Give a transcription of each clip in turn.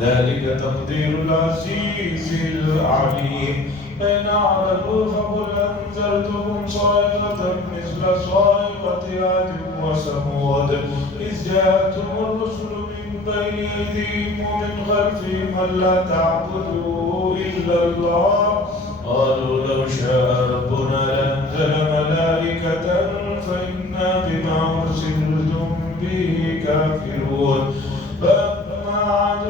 ذلك تقدير العزيز العليم. فإن أعرضوا فقل أنذرتكم صاعقة مثل صاعقة عاد وثمود إذ جاءتهم الرسل من بين أيديهم ومن خلفهم ألا تعبدوا إلا الله قالوا لو شاء ربنا لأنزل ملائكة فإنا بما أرسلتم به كافرون. فأما عاد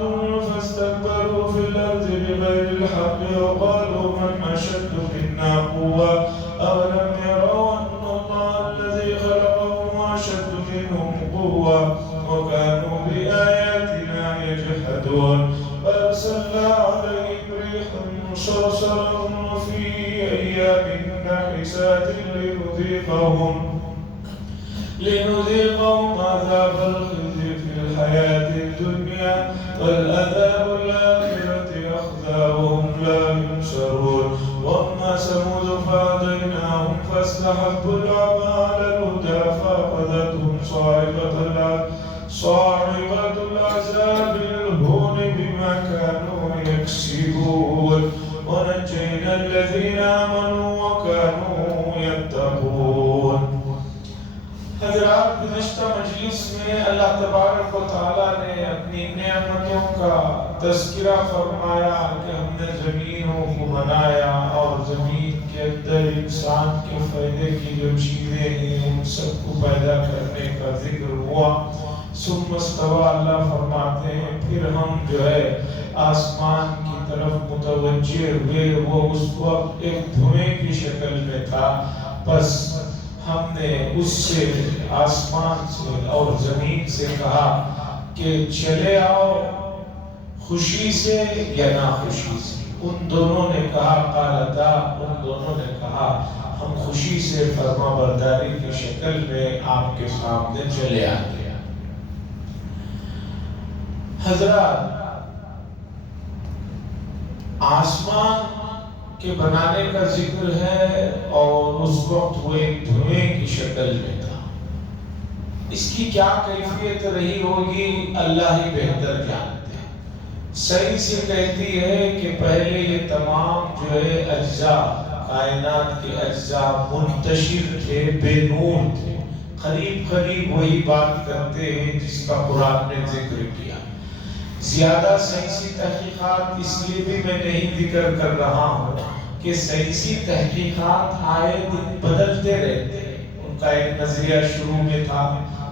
فاستكبروا في الأرض بغير الحق وقالوا من أشد منا قوة أولم يروا أن الله الذي خلقهم أشد منهم قوة وكانوا بآياتنا يجحدون. فأرسلنا عليهم ريحا صرصرا في أيام نحسات لنذيقهم عذاب الخزي في الحياة الدنيا والعذاب الآخرة أخزى وهم لا ينصرون. وأما ثمود فهديناهم فاستحبوا العمى على الهدى فأخذتهم صاعقة العذاب الهون بما كانوا يكسبون. ونجينا الذين آمنوا وكانوا يتقون. حضرات، گزشتہ مجلس میں اللہ تبارک و تعالیٰ نے اپنی نعمتوں کا تذکرہ فرمایا کہ ہم نے زمینوں کو بنایا اور زمین کے اندر انسان کے فائدے کی جو چیزیں ہیں ان سب کو پیدا کرنے کا ذکر ہوا. ثم استوى، اللہ فرماتے ہیں پھر ہم جو ہے آسمان کی طرف متوجہ ہوئے. وہ اس وقت ایک دھوئیں کی شکل میں تھا، بس ہم نے اس سے آسمان سے اور زمین سے کہا کہ چلے آؤ خوشی سے یا ناخوشی سے. ان دونوں نے کہا قالتا، ان دونوں نے کہا ہم خوشی سے فرما برداری کی شکل میں آپ کے سامنے چلے آتے ہیں. حضرات، آسمان کے بنانے کا ذکر ہے اور اس وقت وہ ایک دھوئیں کی شکل میں تھا. اس کی کیا کیفیت رہی ہوگی اللہ ہی بہتر جانتے ہیں. سائنس یہ کہتی ہے کہ پہلے یہ تمام جو ہے اجزاء، کائنات کے اجزاء منتشر تھے، بے نور تھے، قریب قریب وہی بات کرتے ہیں جس کا قرآن نے ذکر کیا. زیادہ سائنسی تحقیقات اس لیے بھی میں نہیں ذکر کر رہا ہوں کہ سائنسی تحقیقات آئے دن بدلتے رہتے ہیں. ان کا ایک نظریہ شروع میں تھا،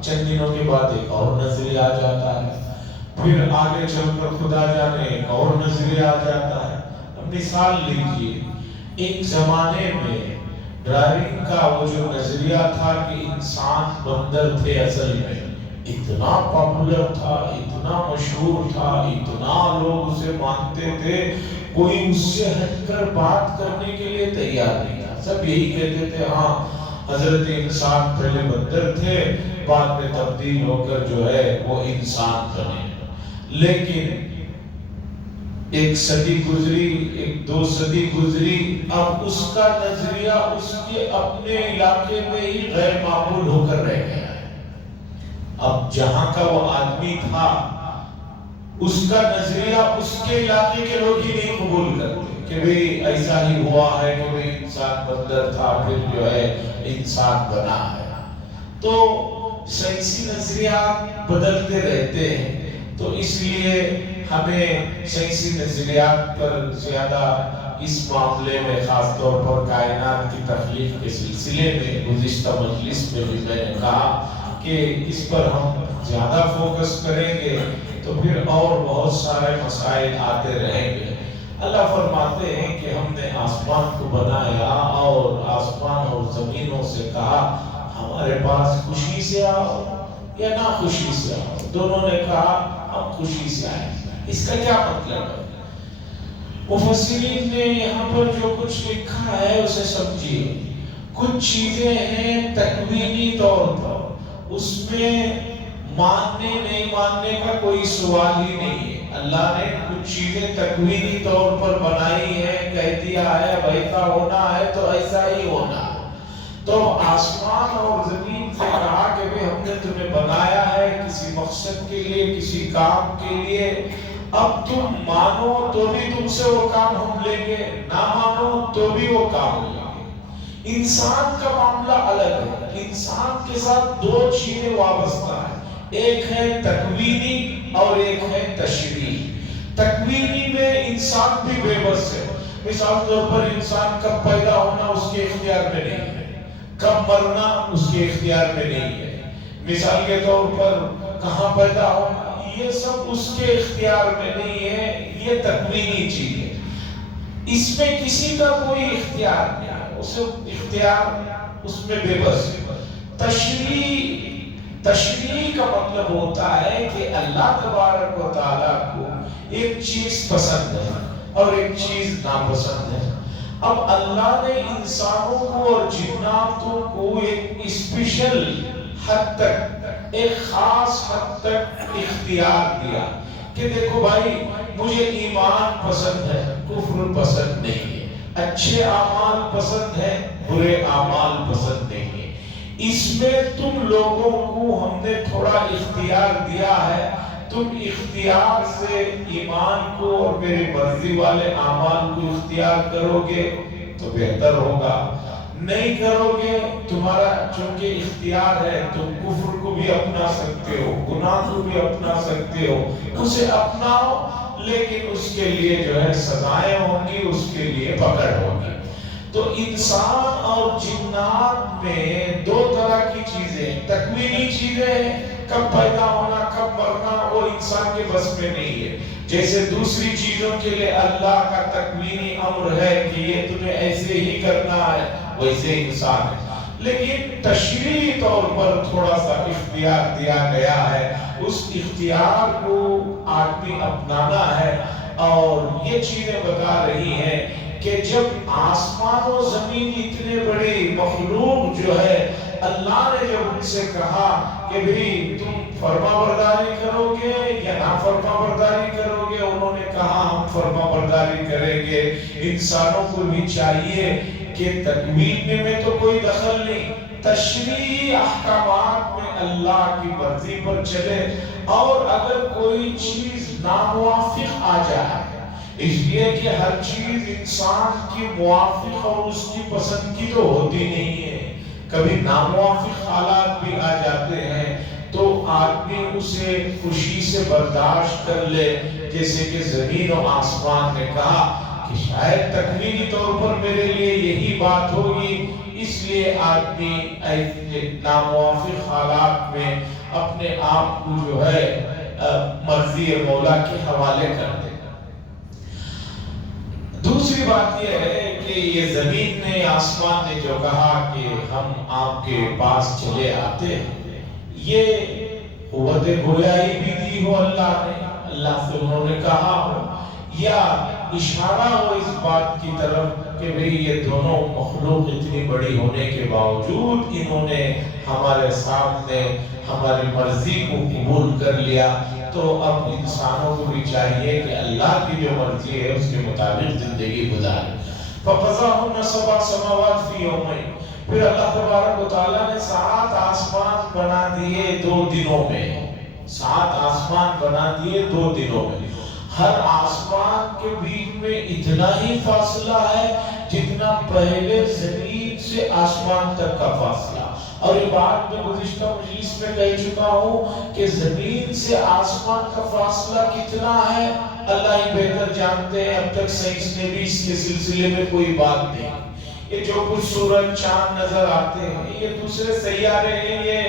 چند دنوں کے بعد ایک اور نظریہ آ جاتا ہے، پھر آگے چل کر خدا جانے ایک اور نظریہ آ جاتا ہے. اب مثال لیجئے، ایک زمانے میں ڈرائیونگ کا وہ جو نظریہ تھا کہ انسان بندر تھے، اصل میں اتنا پاپولر تھا، اتنا مشہور تھا، اتنا لوگ اسے مانتے تھے، کوئی اس سے ہٹ کر بات کرنے کے لیے تیار نہیں تھا. سب یہی کہتے تھے ہاں حضرت انسان پہلے بندر تھے، بعد میں تبدیل ہو کر جو ہے وہ انسان بنے. لیکن ایک صدی گزری، ایک دو صدی گزری، اب اس کا نظریہ اس کے اپنے علاقے میں ہی غیر معقول ہو کر رہ گیا. اب جہاں کا وہ آدمی تھا اس کا نظریہ اس کے علاقے کے لوگ ہی نہیں قبول کرتے کہ بھئی ایسا ہی ہوا ہے کہ بھئی انسان بندر تھا پھر جو ہے انسان بنا ہے. تو سائنسی نظریات بدلتے رہتے ہیں، تو اس لیے ہمیں سائنسی نظریات پر زیادہ اس معاملے میں، خاص طور پر کائنات کی تخلیق کے سلسلے میں گزشتہ مجلس میں بھی میں نے کہا کہ اس پر ہم زیادہ فوکس کریں گے تو پھر اور بہت سارے مسائل آتے رہیں گے. اللہ فرماتے ہیں کہ ہم نے آسمان کو بنایا اور آسمان اور زمینوں سے کہا ہمارے پاس خوشی سے آؤ یا ناخوشی سے آؤ. دونوں نے کہا ہم خوشی سے آئیں. اس کا کیا مطلب ہے؟ مفسرین نے یہاں پر جو کچھ لکھا ہے اسے سمجھیے. کچھ چیزیں ہیں تکوینی طور پر، اس میں ماننے نہیں ماننے کا کوئی سوال ہی نہیں ہے. اللہ نے کچھ چیزیں تکوینی طور پر بنائی ہیں، کہہ دیا ہے ایسا ہونا ہے تو ایسا ہی ہونا ہے. تو آسمان اور زمین سے کہا کہ ہم نے تمہیں بنایا ہے کسی مقصد کے لیے، کسی کام کے لیے، اب تم مانو تو بھی تم سے وہ کام ہم لیں گے، نہ مانو تو بھی وہ کام لیں گے۔ انسان کا معاملہ الگ ہے، انسان کے ساتھ دو چیزیں وابستہ ہیں، ایک ہے تکوینی اور ایک ہے تشریعی۔ تکوینی میں انسان بھی بے بس ہے، مثال طور پر انسان کب پیدا ہونا اس کے اختیار میں نہیں ہے، کب مرنا اس کے اختیار میں نہیں ہے، مثال کے طور پر کہاں پیدا ہونا یہ سب اس کے اختیار میں نہیں ہے، یہ تکوینی چیز ہے، اس میں کسی کا کوئی اختیار نہیں ہے، اسے اختیار اس میں بے بس ہے۔ تشریع کا مطلب ہوتا ہے کہ اللہ تبارک و تعالیٰ کو ایک چیز پسند ہے اور ایک چیز ناپسند ہے۔ اب اللہ نے انسانوں کو اور جناتوں کو ایک اسپیشل حد تک، ایک خاص حد تک اختیار دیا کہ دیکھو بھائی مجھے ایمان پسند ہے، کفر پسند نہیں ہے، اچھے اعمال پسند ہے، برے اعمال پسند نہیں ہے۔ اس میں تم لوگوں کو ہم نے تھوڑا اختیار دیا ہے، تم اختیار سے ایمان کو اور میری مرضی والے اعمال کو اختیار کرو گے تو بہتر ہوگا، نہیں کرو گے تمہارا چونکہ اختیار ہے، تم کفر کو بھی اپنا سکتے ہو، گناہ کو بھی اپنا سکتے ہو، اسے اپناؤ، لیکن اس کے لیے جو ہے سزائیں ہوں گی، اس کے لیے پکڑ ہوگی۔ تو انسان اور جنات میں دو طرح کی چیزیں، تکوینی چیزیں، کب پیدا ہونا کب مرنا وہ انسان کے بس میں نہیں ہے، جیسے دوسری چیزوں کے لیے اللہ کا تکوینی امر ہے کہ یہ تمہیں ایسے ہی کرنا ہے، ویسے انسان ہے، لیکن تشریعی طور پر تھوڑا سا اختیار دیا گیا ہے، اس اختیار کو آدمی اپنانا ہے۔ اور یہ چیزیں بتا رہی ہیں کہ جب آسمان و زمین اتنے بڑی مخلوق جو ہے، اللہ نے جب ان سے کہا کہ بھی تم فرما برداری کرو گے یا نہ فرما برداری کرو گے، انہوں نے کہا ہم فرما برداری کریں گے۔ انسانوں کو بھی چاہیے کہ تکوین میں تو کوئی دخل نہیں، تشریعی احکامات میں اللہ کی مرضی پر چلے، اور اگر کوئی چیز ناموافق آ جائے، اس لیے کہ ہر چیز انسان کی موافق اور اس کی پسند کی تو ہوتی نہیں ہے، کبھی ناموافق حالات بھی آ جاتے ہیں تو آدمی اسے خوشی سے برداشت کر لے، جیسے کہ زمین و آسمان نے کہا کہ شاید تکوینی طور پر میرے لیے یہی بات ہوگی، اس لیے آدمی ایسے ناموافق حالات میں اپنے آپ کو جو ہے مرضی مولا کے حوالے کر دے۔ دوسری بات یہ ہے کہ یہ زمین نے، آسمان نے جو کہا کہ ہم آپ کے پاس چلے آتے ہیں، یہ قوت گویائی بھی دی ہو اللہ نے، اللہ سے انہوں نے کہا ہو، یا اشارہ ہو اس بات کی طرف کہ بھئی یہ دونوں مخلوق اتنی بڑی ہونے کے باوجود انہوں نے ہمارے سامنے ہماری مرضی کو قبول کر لیا، تو اب انسانوں کو بھی چاہیے کہ اللہ کی جو مرضی ہے اس کے مطابق زندگی گزارے۔ فَقَضَاهُنَّ سَبْعَ سَمَاوَاتٍ فِي يَوْمَيْنِ، پھر اللہ تبارک و تعالیٰ نے 7 آسمان بنا دیے 2 دنوں میں، 7 آسمان بنا دیے 2 دنوں میں۔ ہر آسمان کے بیچ میں اتنا ہی فاصلہ ہے جتنا پہلے زمین سے آسمان تک کا فاصلہ، اور یہ بات میں گزشتہ مجلس میں کہہ چکا ہوں کہ زمین سے آسمان کا فاصلہ کتنا ہے اللہ ہی بہتر جانتے ہیں، اب تک سائنس نے بھی اس کے سلسلے میں کوئی بات نہیں۔ یہ جو کچھ سورج چاند نظر آتے ہیں یہ دوسرے سیارے ہیں، یہ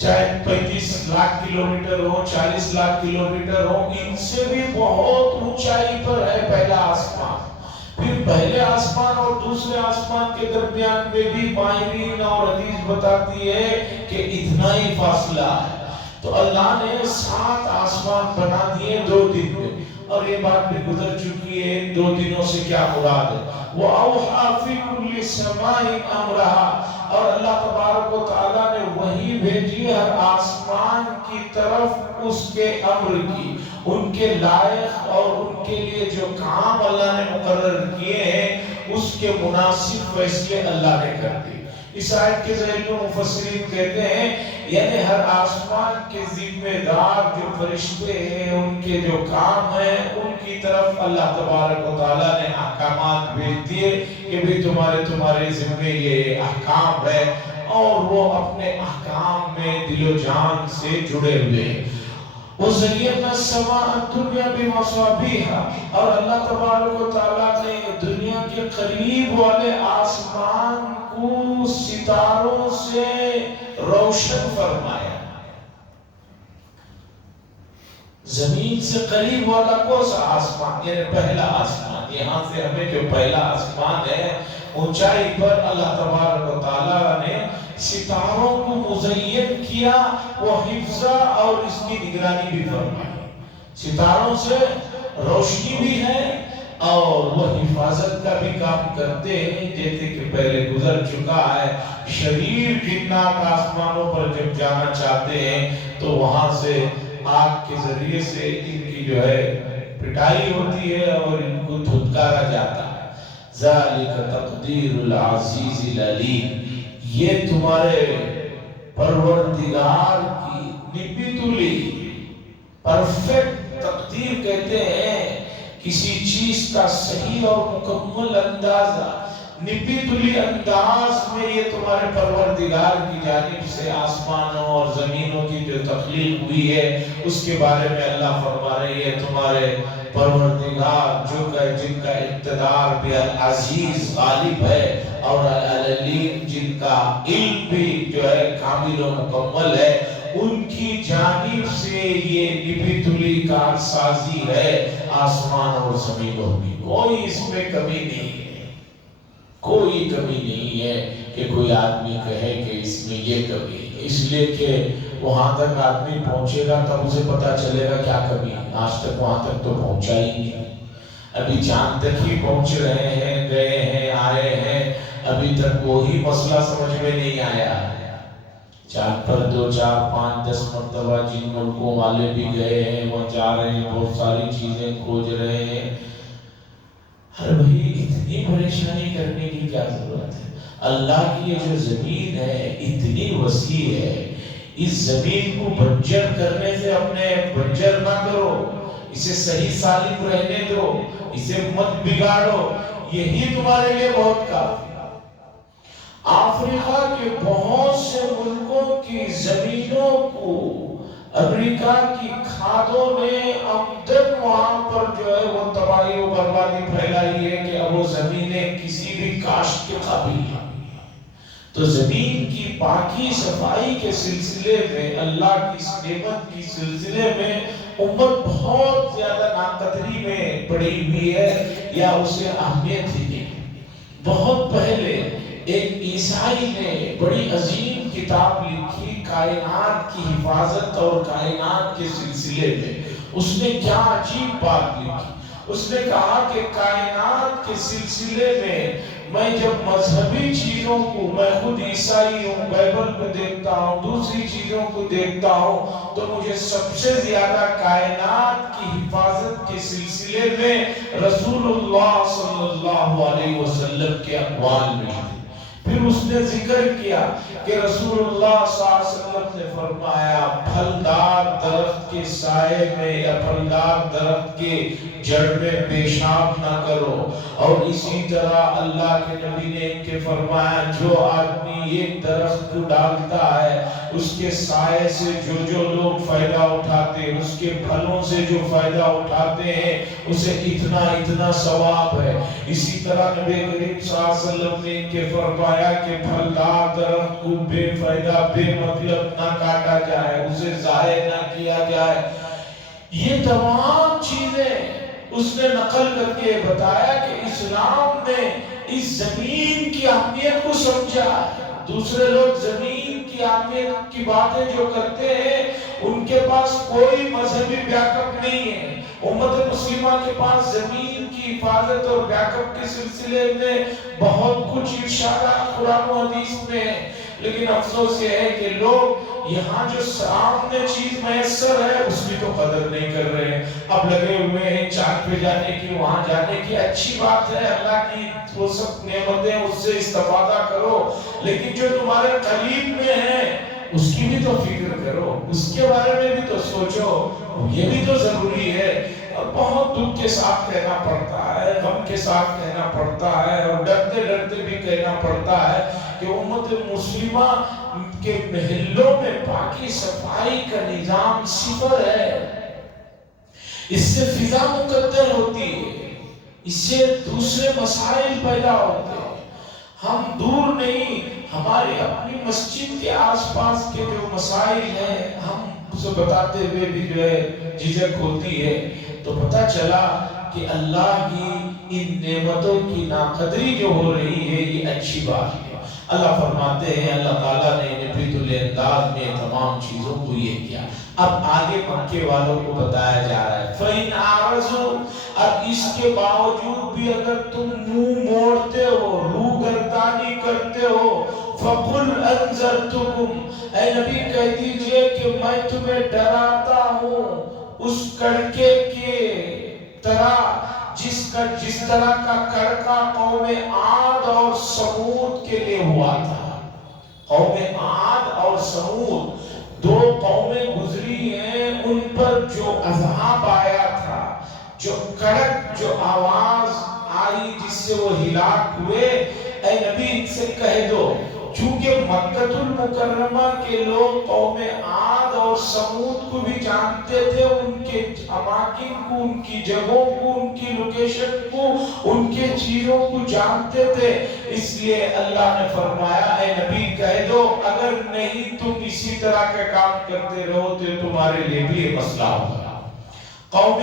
چاہے 35 لاکھ کلومیٹر ہو، 40 لاکھ کلومیٹر ہو، ان سے بھی بہت اونچائی پر ہے پہلا آسمان۔ پھر پہلے آسمان اور دوسرے آسمان کے درمیان میں بھی ماہرین اور حدیث بتاتی ہے کہ اتنا ہی فاصلہ ہے۔ تو اللہ نے 7 آسمان بنا دیے 2 دن میں، اور یہ بات بھی گزر چکی ہے ان 2 دنوں سے کیا مراد ہے۔ وَأَوْحَى فِي كُلِّ سَمَاءٍ أَمْرَهَا، اور اللہ تبارک و تعالیٰ نے وحی بھیجی ہر آسمان کی طرف اس کے امر کی، ان کے لائق اور ان کے لیے جو کام اللہ نے مقرر کیے ہیں اس کے مناسب فیصلے اللہ نے کر دی۔ اس آیت کے ذریعے مفسرین کہتے ہیں یعنی ہر آسمان کے ذمہ دار جو فرشتے ہیں ان کے جو کام ہیں ان کی طرف اللہ تبارک و تعالیٰ نے احکامات بھیج دیے کہ بھی تمہارے ذمہ یہ احکام ہے، اور وہ اپنے احکام میں دل و جان سے جڑے ہوئے۔ وَزَيَّنَّا السَّمَاءَ الدُّنْيَا بِمَصَابِيحَ، اور اللہ تبارک و تعالیٰ نے دنیا کے قریب والے آسمان کو ستاروں سے روشن فرمایا۔ زمین سے قریب والا کون سا آسمان؟ یعنی پہلا آسمان، یہاں سے ہمیں جو پہلا آسمان ہے اونچائی پر اللہ تبارک و تعالیٰ نے ستاروں کو مزین کیا، وہ حفظہ اور اس کی نگرانی بھی فرمائی۔ ستاروں سے روشنی بھی ہے اور وہ حفاظت کا بھی کام کرتے ہیں، جیسے کہ پہلے گزر چکا ہے۔ شریر جنات آسمانوں پر جب جانا چاہتے ہیں تو وہاں سے آگ کے ذریعے سے ان کی جو ہے پٹائی ہوتی ہے اور ان کو دھتکارا جاتا ہے۔ ذالک تقدیر العزیز العلیم، یہ تمہارے پروردگار کی نپی تلی پرفیکٹ تقدیر کہتے ہیں کسی چیز کا صحیح اور مکمل اندازہ، نپی تلی انداز میں یہ تمہارے پروردگار کی جانب سے آسمانوں اور زمینوں کی جو تخلیق ہوئی ہے اس کے بارے میں اللہ فرما رہی ہے تمہارے پروردگار جو کہ جن کا اقتدار بھی العزیز غالب ہے اور العلیم جن کا علم بھی جو ہے کامل و مکمل ہے، ان کی جانب سے یہ نپی تلی کارسازی ہے آسمان اور زمینوں کی۔ کوئی اس میں کمی نہیں ہے، کوئی کمی نہیں ہے کہ کوئی آدمی کہے کہ اس میں یہ کمی ہے، اس لیے کہ وہاں تک آدمی پہنچے گا تب اسے پتا چلے گا کیا کمی ہے۔ آج تک وہاں تک تو پہنچا ہی نہیں، ابھی چاند تک ہی پہنچ رہے ہیں، گئے ہیں، آئے ہیں، ابھی تک وہی مسئلہ سمجھ میں نہیں آیا۔ چاند پر 2 4 5 10 مرتبہ جن ملکوں والے بھی گئے ہیں وہ جا رہے ہیں، بہت ساری چیزیں کھوج رہے ہیں۔ ہر بھائی اتنی پریشانی کرنے کی کیا ضرورت ہے؟ اللہ کی یہ جو زمین ہے اتنی وسیع ہے، اس زمین کو بنجر کرنے سے اپنے بنجر نہ کرو، اسے صحیح سالم رہنے دو، اسے مت بگاڑو، یہی تمہارے لیے بہت کافی۔ افریقہ کے بہت سے ملکوں کی زمینوں کو امریکہ کی کھادوں نے عمدن وہاں پر جو ہے وہ تباہی و بربادی پھیلائی ہے کہ اب وہ زمینیں کسی بھی کاشت کے قابل نہیں۔ تو زمین کی پاکی صفائی کے سلسلے میں، اللہ کی اس نعمت کی سلسلے میں امت بہت زیادہ ناقدری میں پڑی ہوئی ہے یا اسے اہمیت ہی نہیں۔ بہت پہلے ایک عیسائی نے بڑی عظیم کتاب لکھی کائنات کی حفاظت اور کائنات کے سلسلے میں۔ اس نے کیا عجیب بات لکھی، اس نے کہا کہ کائنات کے سلسلے میں جب مذہبی چیزوں کو، میں خود عیسائی ہوں، بائبل کو دیکھتا ہوں، دوسری چیزوں کو دیکھتا ہوں، تو مجھے سب سے زیادہ کائنات کی حفاظت کے سلسلے میں رسول اللہ صلی اللہ علیہ وسلم کے اقوال میں۔ پھر اس نے ذکر کیا کہ رسول اللہ صلی اللہ علیہ وسلم نے فرمایا پھلدار درخت کے سائے میں یا پھلدار درخت کے جڑ میں پیشاب نہ کرو، اور اسی طرح اللہ کے نبی نے ان کے فرمایا جو آدمی ایک درخت کو ڈالتا ہے اس کے سائے سے جو لوگ فائدہ اٹھاتے ہیں، اس کے پھلوں سے جو فائدہ اٹھاتے ہیں اسے اتنا ثواب ہے۔ اسی طرح نبی کریم صلی اللہ علیہ وسلم نے ان کے فرمایا کہ پھلدار درخت کو بے فائدہ بے مطلب نہ کاٹا جائے، اسے ضائع نہ کیا جائے۔ یہ تمام چیزیں اس نے نقل کر کے بتایا کہ اسلام نے اس زمین کی اہمیت کو سمجھا۔ دوسرے لوگ زمین کی اہمیت کی باتیں جو کرتے ہیں ان کے پاس کوئی مذہبی بیک اپ نہیں ہے۔ امت مسلمہ کے پاس زمین کی حفاظت اور بیک اپ کے سلسلے میں بہت کچھ ارشادات قرآن و حدیث میں ہے، لیکن افسوس یہ ہے کہ لوگ یہاں جو سامنے چیز میسر ہے اس کی تو قدر نہیں کر رہے ہیں، اب لگے ہوئے ہیں چاند پہ جانے کی، وہاں جانے کی، اچھی بات ہے، اللہ کی وہ سب نعمتیں اس سے استفادہ کرو، لیکن جو تمہارے قریب میں ہے اس کی بھی تو فکر کرو، اس کے بارے میں بھی تو سوچو، یہ بھی تو ضروری ہے۔ اور بہت دکھ کے ساتھ کہنا پڑتا ہے، غم کے ساتھ کہنا پڑتا ہے، اور ڈرتے ڈرتے بھی کہنا پڑتا ہے کہ امت مسلمہ کے محلوں میں پاکی صفائی کا نظام صفر ہے۔ اس سے فضا مقدر ہوتی ہے، اس سے دوسرے مسائل پیدا ہوتے ہیں۔ ہم دور نہیں، ہماری اپنی مسجد کے آس پاس کے جو مسائل ہیں ہم اسے بتاتے ہوئے بھی جو ہے جھجک ہوتی ہے، تو پتہ چلا کہ اللہ کی ان نعمتوں کی ناقدری جو ہو رہی ہے یہ اچھی بات ہے۔ اللہ فرماتے ہیں، اللہ تعالیٰ نے نبیت الانداز میں تمام چیزوں کو یہ کیا۔ اب آگے مکے والوں کو بتایا جا رہا ہے فَإِنْ أَعْرَضُوا، اب اس کے باوجود بھی اگر تم منہ موڑتے ہو، روگردانی کرتے ہو، فَقُلْ أَنذَرْتُكُمْ، اے نبی کہہ دیجئے کہ میں تمہیں ڈراتا ہوں اس کڑکے کے طرح جس طرح کا کڑکا قوم عاد اور سمود کے لیے ہوا تھا۔ قوم عاد اور سمود دو قومیں گزری ہیں، ان پر جو عذاب آیا تھا، جو کڑک جو آواز آئی جس سے وہ ہلاک ہوئے، اے نبی ان سے کہہ دو، چونکہ مکہ المکرمہ کے لوگ قوم عاد اور سمود کو بھی جانتے تھے، ان کے اماکن کو، ان کی جگہوں کو، ان کی لوکیشن کو، ان کے چیزوں کو جانتے تھے، اس لیے اللہ نے فرمایا اے نبی کہہ دو اگر نہیں تم اسی طرح کے کام کرتے رہو تو تمہارے لیے بھی یہ مسئلہ ہوگا۔ قوم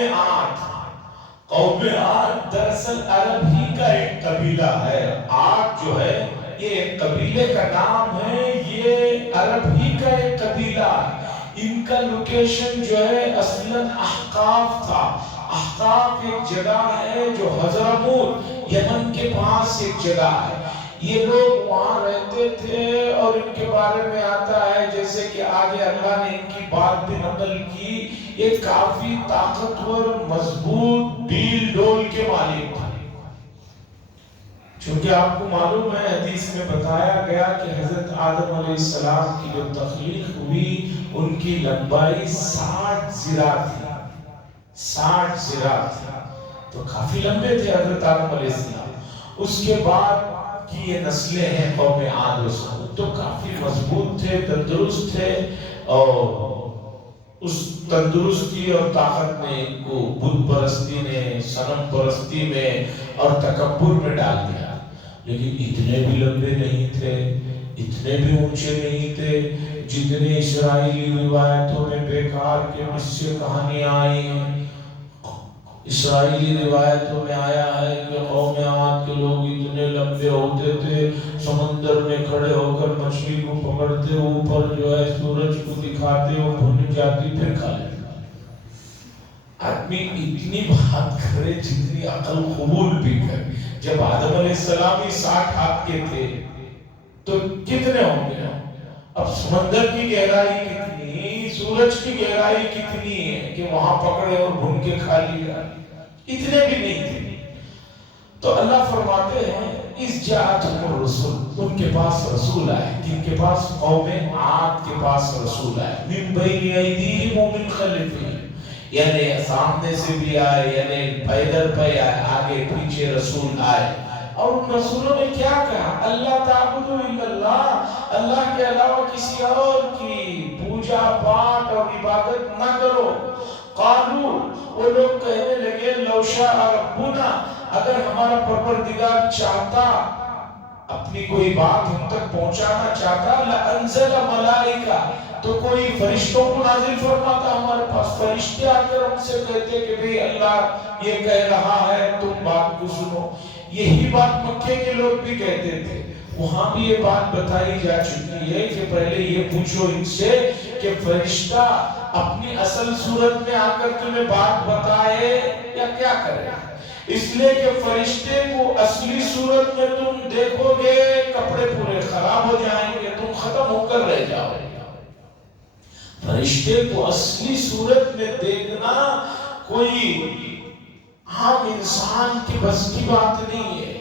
عاد دراصل عرب ہی کا ایک قبیلہ ہے۔ عاد جو ہے یہ ایک قبیلے کا نام ہے، یہ عرب ہی کا ایک قبیلہ ہے۔ ان کا لوکیشن جو ہے اصلاً احقاف تھا۔ احقاف ایک جگہ ہے جو حضرموت یمن کے پاس ایک جگہ ہے، یہ لوگ وہاں رہتے تھے، اور ان کے بارے میں آتا ہے جیسے کہ آگے اللہ نے ان کی بات بھی نقل کی، یہ کافی طاقتور مضبوط ڈیل ڈول کے مالک تھے۔ چونکہ آپ کو معلوم ہے حدیث میں بتایا گیا کہ حضرت آدم علیہ السلام کی جو تخلیق ہوئی ان کی لمبائی 60 ذراع تھی، 60 ذراع تھی، تو کافی لمبے تھے حضرت آدم علیہ السلام۔ اس کے بعد کی یہ نسلیں ہیں قوم عاد و سمود، تو کافی مضبوط تھے، تندرست تھے، اور اس تندرستی اور طاقت نے ان کو بت پرستی نے، صنم پرستی میں اور تکبر میں ڈال دیا، لیکن اتنے بھی لمبے نہیں تھے، اتنے بھی اونچے نہیں تھے جتنے اسرائیلی روایتوں میں بیکار کے قصے کہانیاں آئی ہیں۔ اسرائیلی روایتوں میں آیا ہے کہ قوم عاد کے لوگ اتنے لمبے ہوتے تھے، سمندر میں کھڑے ہو کر مچھلی کو پکڑتے، اوپر جو ہے سورج کو دکھاتے، وہ بھن جاتی پھر کھا لیتے۔ آدمی اتنی بات کرے جتنی عقل قبول بھی کر، جب آدم علیہ السلام ہی 60 ہاتھ کے تھے تو کتنے ہوں گے؟ اب سمندر کی گہرائی کتنی، سورج کی گہرائی کتنی ہے کہ وہاں پکڑے اور بھون کے کھا لیا، اتنے بھی نہیں تھے۔ تو اللہ فرماتے ہیں اس جاءتہم الرسل، ان کے پاس رسول آئے، جن کے پاس قوم عاد کے پاس رسول آئے، من بین ایدیہم ومن خلفہم، یعنی سامنے سے بھی آئے، یعنی پیدر پہ آئے، آگے پیچھے رسول آئے، اور ان رسولوں نے کیا کہا؟ اللہ تعبدوا الا اللہ، اللہ کے علاوہ کسی اور کی پوجا پاٹ اور عبادت نہ کرو۔ قالوا، وہ لوگ کہنے لگے لو شاء ربنا، اگر ہمارا پروردگار چاہتا، اپنی کوئی بات ہم تک پہنچانا چاہتا، لانزل ملائکہ، تو کوئی فرشتوں کو نازل فرماتا ہمارے پاس، فرشتے آ کر ہم سے کہتے کہ بھئی اللہ یہ کہہ رہا ہے تم بات کو سنو۔ یہی بات مکے کے لوگ بھی کہتے تھے، وہاں بھی یہ بات بتائی جا چکی ہے کہ پہلے یہ پوچھو ان سے کہ فرشتہ اپنی اصل صورت میں آ کر تمہیں بات بتائے یا کیا کرے؟ اس لیے کہ فرشتے کو اصلی صورت میں تم دیکھو گے کپڑے پورے خراب ہو جائیں گے، تم ختم ہو کر رہ جاؤ گے۔ فرشتے کو اصلی صورت میں دیکھنا کوئی عام انسان کے بس کی بات نہیں ہے.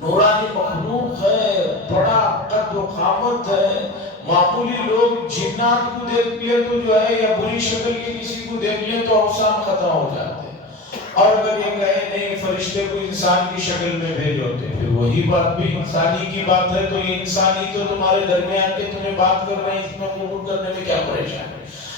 نورانی مخلوق ہے، بڑا قد و قامت ہے. معمولی لوگ جنات کو دیکھ لے تو جو ہے یا بری شکل کے کسی کو دیکھ لے تو اوسان ختم ہو جاتے ہیں. اور اگر یہ کہیں نہیں فرشتے کو انسان کی شکل میں بھیج ہوتے پھر وہی بات بھی انسانی کی بات ہے تو یہ انسانی تو تمہارے درمیان کے تمہیں بات کر رہے ہیں، اس میں قبول کرنے میں کیا پریشان ہے.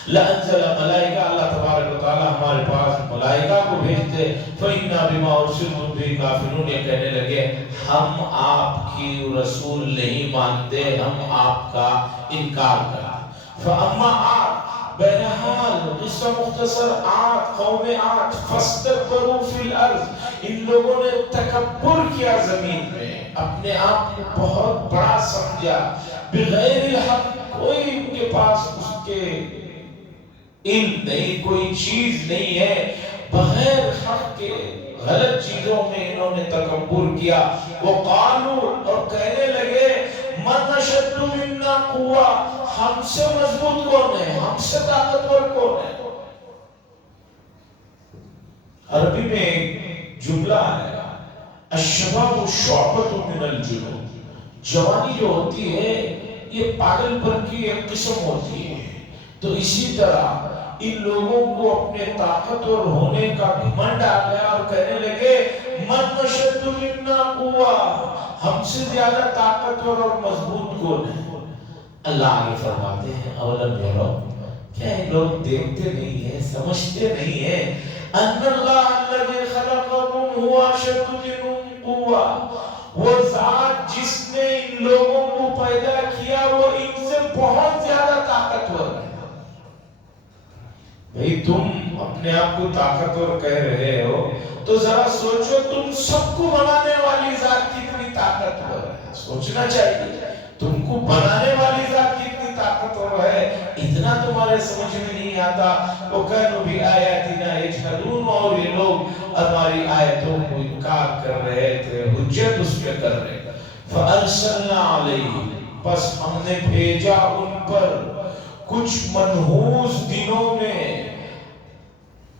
لَأَنزَلَ مَلَائِكَ اللہ تبارک و تعالی ہمارے پاس ملائکہ کو بھیجتے. فَإِنَّا بِمَا أُرْسِلْتُم بِهِ كَافِرُونَ. یہ کہنے لگے ہم آپ کی رسول نہیں مانتے، ہم آپ کا انکار کرتے. فَأَمَّا عَادٌ بہرحال قصہ مختصر، عاد قوم عاد فَاسْتَكْبَرُوا فِي الْأَرْضِ ان لوگوں نے تکبر کیا زمین میں، اپنے آپ کو بہت بڑا سمجھا. بغیر الحق کوئی ان کے پاس اس کے علم نہیں، کوئی چیز نہیں ہے. بغیر حق کے غلط چیزوں میں انہوں نے تکبر کیا. وقالوا اور کہنے لگے من اشد منا قوة ہم سے مضبوط کون ہے، ہم سے طاقتور کون ہے. عربی میں ایک جملہ ہے الشباب شعبۃ من الجنون. جوانی جو ہوتی ہے یہ پاگل پن کی ایک قسم ہوتی ہے. تو اسی طرح ان لوگوں کو اپنے طاقتور ہونے کا گھمنڈ آ گیا اور کہنے لگے من اشد منا قوة ہم سے زیادہ طاقتور اور مضبوط کون ہے. اللہ آگے فرماتے ہیں اولم یرو کیا یہ لوگ دیکھتے نہیں ہیں، سمجھتے نہیں ہیں ان اللہ الذی خلقکم هو اشد منکم قوة وہ ذات جس نے ان لوگوں کو پیدا کیا وہ ان سے بہت زیادہ طاقتور ہے. بھئی تم اپنے آپ کو طاقتور کہہ رہے ہو تو ذرا سوچو تم سب کو بنانے والی ذات کتنی طاقتور ہے. سوچنا چاہیے تم کو بنانے والی ذات کتنی طاقتور ہے. اتنا تمہارے سمجھ میں نہیں آتا. وَكَانُوا بِآيَاتِنَا يَجْحَدُونَ اور یہ لوگ ہماری آیتوں کو انکار کر رہے تھے، حجت اس پہ کر رہے. فَأَرْسَلْنَا عَلَيْهِمْ بس ہم نے بھیجا ان پر کچھ منحوس دنوں میں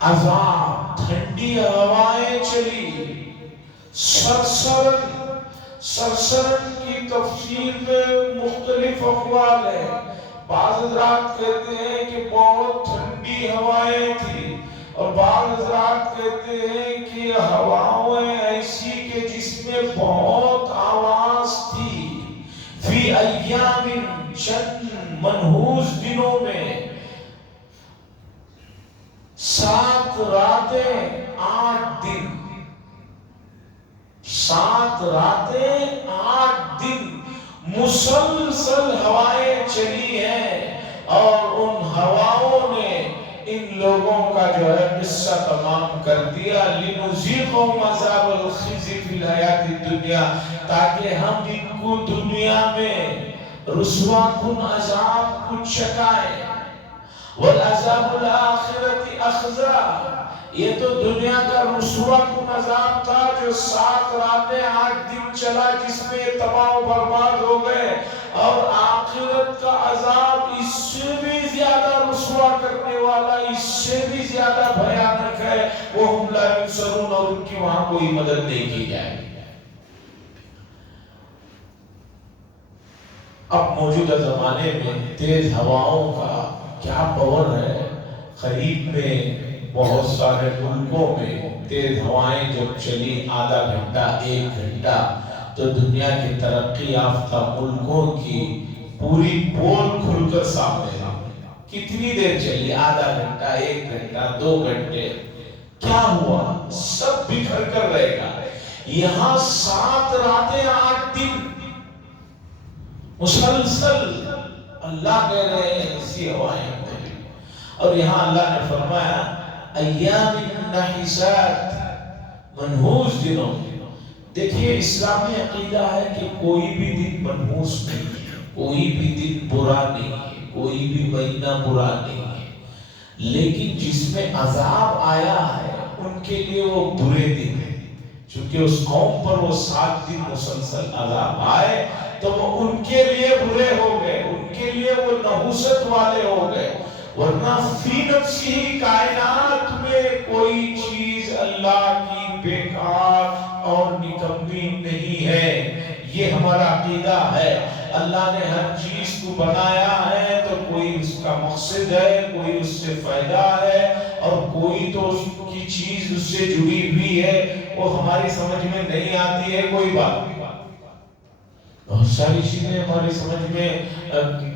عذاب، ٹھنڈی ہوائیں چلی. سرسرن کی تفسیر میں مختلف اقوال ہیں. بعض حضرات کہتے ہیں کہ بہت ٹھنڈی ہوائیں تھی اور بعض حضرات کہتے ہیں کہ ہوائیں ایسی کہ جس میں بہت آواز تھی. فی ایام چند منحوس دنوں میں 7 راتیں 8 دن 7 راتیں 8 دن مسلسل ہوائیں چلی ہیں اور ان ہواؤں نے ان لوگوں کا جو ہے قصہ تمام کر دیا. لِنُذِيقَهُمْ عَذَابَ الْخِزْيِ فِي الْحَيَاةِ الدُّنْيَا تاکہ ہم ان کو دنیا میں رسوا کن عذاب کو چکائیں. وَالْعَذَابُ الْآخِرَةِ أَخْزَىٰ یہ تو دنیا کا رسوا کن عذاب تھا جو 7 راتیں 8 دن چلا جس میں تباہ و برباد ہو گئے. اور آخرت کا عذاب اس سے بھی زیادہ رسوا کرنے والا، اس سے بھی زیادہ بھیانک ہے. وَهُمْ لَا يُنصَرُونَ اور ان کی وہاں کوئی مدد نہیں کی جائے گی. اب موجودہ زمانے میں تیز ہواؤں کا کیا پاور ہے. قریب میں بہت سارے ملکوں میں تیز ہوائیں جب چلی آدھا گھنٹہ 1 گھنٹہ تو دنیا کے ترقی یافتہ ملکوں کی پوری پول کھل کر سامنے آئی. کتنی دیر چلی؟ آدھا گھنٹہ 1 گھنٹہ 2 گھنٹے. کیا ہوا؟ سب بکھر کر رہے گا. یہاں 7 راتیں 8 دن مسلسل اللہ کہہ رہے ہیں ایسی ہوائیں ہوئی. اور یہاں اللہ نے فرمایا ایام نحسات منحوس دنوں. دیکھیے اسلامی عقیدہ ہے کہ کوئی بھی دن منحوس نہیں ہے، کوئی بھی دن برا نہیں ہے، کوئی بھی مہینہ برا نہیں ہے. لیکن جس میں عذاب آیا ہے ان کے لیے وہ برے دن ہیں. چونکہ اس قوم پر وہ 7 دن مسلسل عذاب آئے تو وہ ان کے لیے برے ہو گئے، ان کے لیے وہ نحوست والے ہو گئے. ورنہ فی نفسی کائنات میں کوئی چیز اللہ کی بیکار اور نکمی نہیں ہے. یہ ہمارا عقیدہ ہے. اللہ نے ہر چیز کو بنایا ہے تو کوئی اس کا مقصد ہے, کوئی اس سے فائدہ ہے, اور کوئی تو اس کی چیز اس سے جڑی ہوئی ہے. وہ ہماری سمجھ میں نہیں آتی ہے کوئی بات. بہت ساری چیزیں ہماری سمجھ میں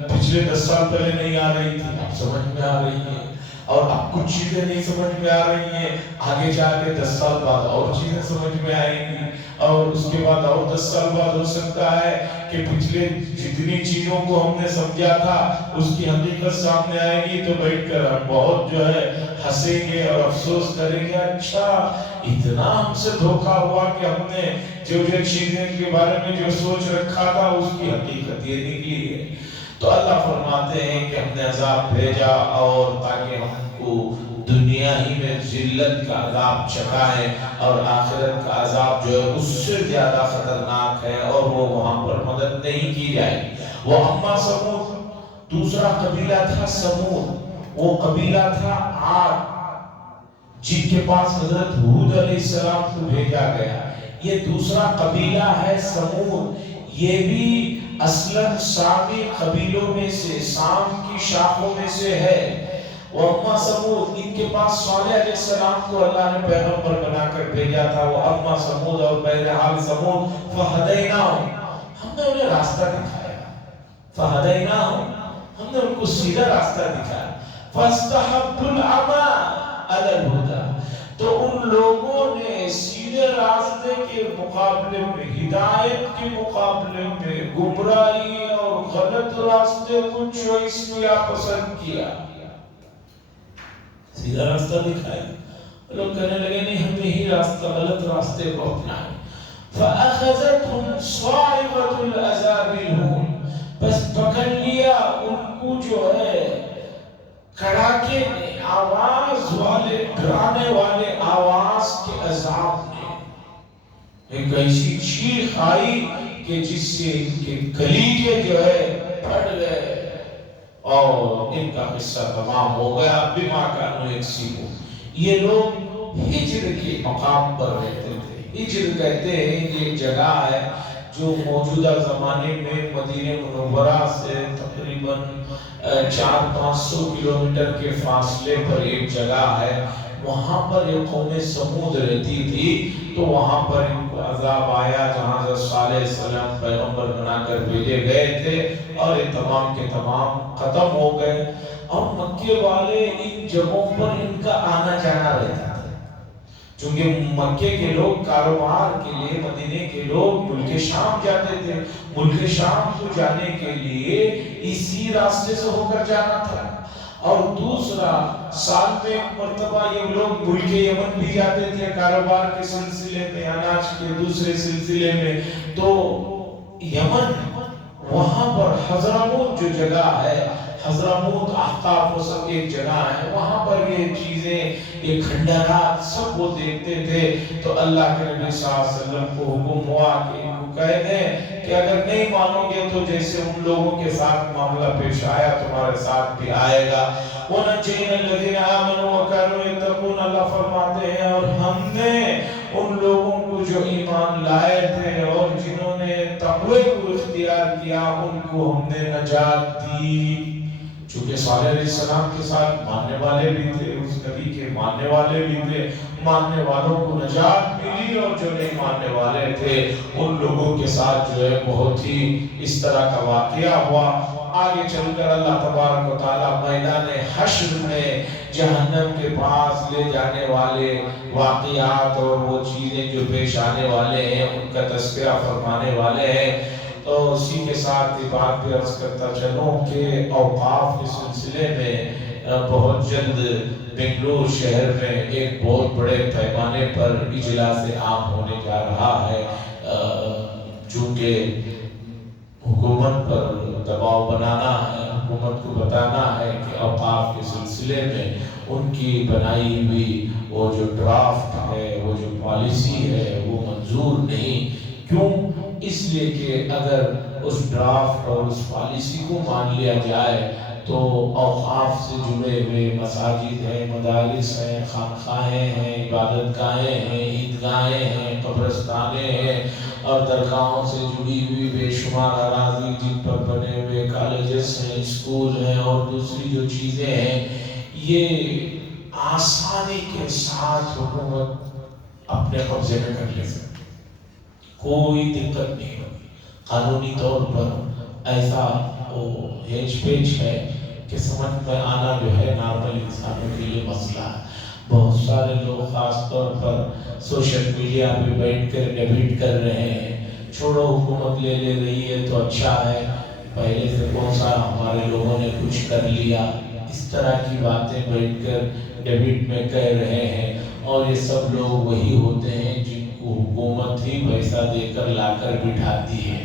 پچھلے 10 سال پہلے نہیں آ رہی تھی, اب سمجھ میں آ رہی ہیں. اور اب کچھ چیزیں نہیں سمجھ میں آ رہی ہیں, آگے جا کے 10 سال بعد اور چیزیں سمجھ میں آئیں گی, اور اس کے بعد اور 10 سال بعد ہو سکتا ہے کہ پچھلے جتنی چیزوں کو ہم نے سمجھا تھا اس کی حقیقت سامنے آئے گی تو بیٹھ کر ہم بہت جو ہے ہنسیں گے اور افسوس کریں گے, اچھا اتنا ہم سے دھوکا ہوا کہ ہم نے جو چیزیں کے بارے میں جو سوچ رکھا تھا اس کی حقیقت یہ نکلی ہے. تو اللہ فرماتے ہیں کہ ہم نے عذاب بھیجا اور تاکہ ہم کو دنیا ہی میں ذلت کا عذاب چکھائے, اور آخرت کا عذاب جو ہے اس سے زیادہ خطرناک ہے اور وہ وہاں پر مدد نہیں کی جائے گی. وہ اما سمود, دوسرا قبیلہ تھا سمود. وہ قبیلہ تھا عاد, جن کے پاس حضرت ہود علیہ السلام کو بھیجا گیا. یہ دوسرا قبیلہ ہے سمود. یہ بھی اصلاً سامی قبیلوں میں سے, سام کی شاخوں میں سے ہے. وَأَمَّا سَمُودَ, ان کے پاس صالح علیہ السلام کو اللہ نے پیغمبر بنا کر بھیجا تھا. وَأَمَّا سَمُودَ, اور بہرحال سمود, فَهَدَيْنَاهُمْ, ہم نے انہیں راستہ دکھایا. فَهَدَيْنَاهُمْ, ہم نے ان کو سیدھا راستہ دکھایا. فَاسْتَحَبُّوا الْعَمَىٰ عَلَى الْهُدَىٰ, تو ان لوگوں نے سیدھے راستے کے مقابلے میں, ہدایت کے مقابلے میں گمراہی اور غلط راستے کو چوائس کیا, پسند کیا. سیدھا راستہ دکھایا, لوگ کہنے لگے نہیں ہمیں ہی راستہ, غلط راستے کو اپنائیں. فَأَخَذَتْهُمْ صَاعِقَةُ الْعَذَابِ الْهُونِ, بس پکڑ لیا ان کو جو ہے کڑاکے نے, آواز والے, ڈرانے والے آواز کے عذاب نے. ایک ایسی چیخ آئی کہ جس سے ان کے کلیجے جو ہے پھٹ گئے اور ان کا قصہ تمام ہو گیا. بما کانوا یکسبون. یہ لوگ ہجر کے مقام پر رہتے تھے. ہجر کہتے ہیں یہ ایک جگہ ہے جو موجودہ زمانے میں مدینہ منورہ سے تقریباً 400-500 کلومیٹر کے فاصلے پر ایک جگہ ہے. وہاں پر ایک قوم سمود رہتی تھی, تو وہاں پر ان کو عذاب آیا جہاں حضرت صالح علیہ السلام پیغمبر بنا کر بھیجے گئے تھے, اور یہ تمام کے تمام ختم ہو گئے. اور مکے والے ان جگہوں پر ان کا آنا جانا رہتا تھا, چونکہ مکے کے لوگ کاروبار کے لیے, مدینے کے لوگ ملک شام جاتے تھے. ملک شام کو جانے کے لیے اسی راستے سے ہو کر جانا تھا. اور دوسرا, سال میں ایک مرتبہ یہ لوگ ملک یمن بھی جاتے تھے کاروبار کے سلسلے میں, اناج کے دوسرے سلسلے میں. تو یمن, وہاں پر حضرموت جو جگہ ہے, حضرموت احقاف و سب ایک جگہ ہے, وہاں پر یہ چیزیں, یہ کھنڈرات سب وہ دیکھتے تھے. تو اللہ کے نبی صلی اللہ علیہ وسلم کو حکم ہوا کہ ان کو کہہ دیں کہ اگر نہیں مانو گے تو جیسے ان لوگوں کے ساتھ معاملہ پیش آیا تمہارے ساتھ بھی آئے گا. وَنَجَّيْنَا الَّذِينَ آمَنُوا وَكَانُوا يَتَّقُونَ, اللہ فرماتے ہیں اور ہم نے ان لوگوں کو جو ایمان لائے تھے اور جنہوں نے تقوی کو اختیار کیا ان کو ہم نے نجات دی. چونکہ صالح علیہ السلام کے ساتھ ماننے والے بھی تھے, اس نبی کے ماننے والے بھی تھے, ماننے والوں کو نجات ملی, اور جو نہیں ماننے والے تھے ان لوگوں کے ساتھ جو ہے بہت ہی اس طرح کا واقعہ ہوا. آگے چل کر اللہ تبارک و تعالیٰ میدان حشر میں جہنم کے پاس لے جانے والے واقعات اور وہ چیزیں جو پیش آنے والے ہیں ان کا تذکرہ فرمانے والے ہیں. تو اسی کے ساتھ یہ بات بھی عرض کرتا چلوں کہ اوقاف کے سلسلے میں بہت جلد بنگلور شہر میں ایک بہت بڑے پیمانے پر اجلاس عام ہونے جا رہا ہے. چونکہ حکومت پر دباؤ بنانا ہے, حکومت کو بتانا ہے کہ اوقاف کے سلسلے میں ان کی بنائی ہوئی وہ جو ڈرافٹ ہے, وہ جو پالیسی ہے وہ منظور نہیں. کیوں؟ اس لیے کہ اگر اس ڈرافٹ اور اس پالیسی کو مان لیا جائے تو اوقاف سے جڑے ہوئے مساجد ہیں، مدارس ہیں، خانقاہیں ہیں، عبادت گاہیں ہیں، عیدگاہیں ہیں، قبرستانیں ہیں، اور درگاہوں سے جڑی ہوئی بے شمار اراضی جن پر بنے ہوئے کالجز ہیں، اسکول ہیں اور دوسری جو چیزیں ہیں، یہ آسانی کے ساتھ حکومت اپنے قبضے میں کر لے سکتی، کوئی دقت نہیں ہوگی۔ قانونی طور پر ایسا ہیج پیچ ہے کہ سمجھ میں آنا جو ہے نارمل انسانوں کے لیے مسئلہ ہے۔ بہت سارے لوگ خاص طور پر سوشل میڈیا پہ بیٹھ کر ڈیبیٹ کر رہے ہیں، چھوڑو حکومت لے رہی ہے تو اچھا ہے، پہلے سے کون سا ہمارے لوگوں نے کچھ کر لیا، اس طرح کی باتیں بیٹھ کر ڈیبیٹ میں کہہ رہے ہیں۔ اور یہ سب لوگ وہی ہوتے ہیں جن کو حکومت ہی پیسہ دے کر لا کر بٹھاتی ہے،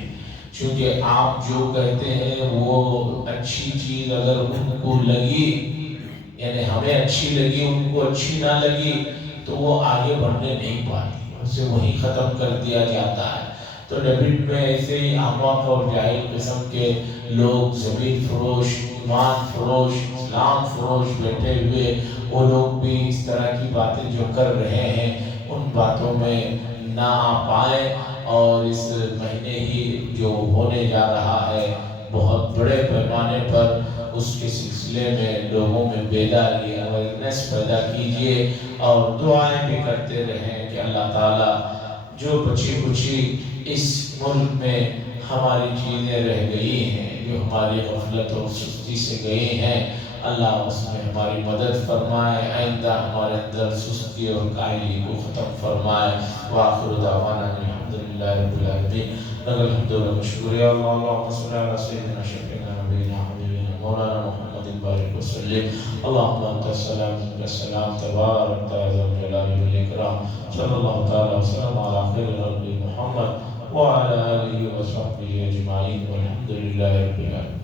چونکہ آپ جو کہتے ہیں وہ اچھی چیز اگر ان کو لگی، یعنی ہمیں اچھی لگی ان کو اچھی نہ لگی، تو وہ آگے بڑھنے نہیں پاتی، اسے وہیں ختم کر دیا جاتا ہے۔ تو ڈیبٹ میں ایسے ہی احمق اور جاہل قسم کے لوگ، زمین فروش، ایمان فروش، اسلام فروش بیٹھے ہوئے، وہ لوگ بھی اس طرح کی باتیں جو کر رہے ہیں ان باتوں میں نہ آ پائیں، اور اس مہینے ہی جو ہونے جا رہا ہے بہت بڑے پیمانے پر، اس کے سلسلے میں لوگوں میں بیداری، اویئرنیس پیدا کیجیے، اور دعائیں بھی کرتے رہیں کہ اللہ تعالیٰ جو بچی کچی اس ملک میں ہماری چیزیں رہ گئی ہیں، جو ہماری غفلت اور سستی سے گئی ہیں، اللہ اس میں ہماری مدد فرمائے، آئندہ ہمارے اندر سستی اور کاہلی کو ختم فرمائے۔ وآخر دعوانا الحمدللہ رب العالمین۔ لک الحمد و لک الشکر یا اللہ، اللہم صل علی سیدنا شفیعنا نبینا حبیبنا مولانا محمد بارک وسلم۔ اللہم انت السلام منک السلام، تبارک یا ذا الجلال والاکرام۔ صلی اللہ تعالی وسلم علی خیر خلق محمد وعلى آلہ وصحبہ اجمعین، والحمدللہ رب العالمین۔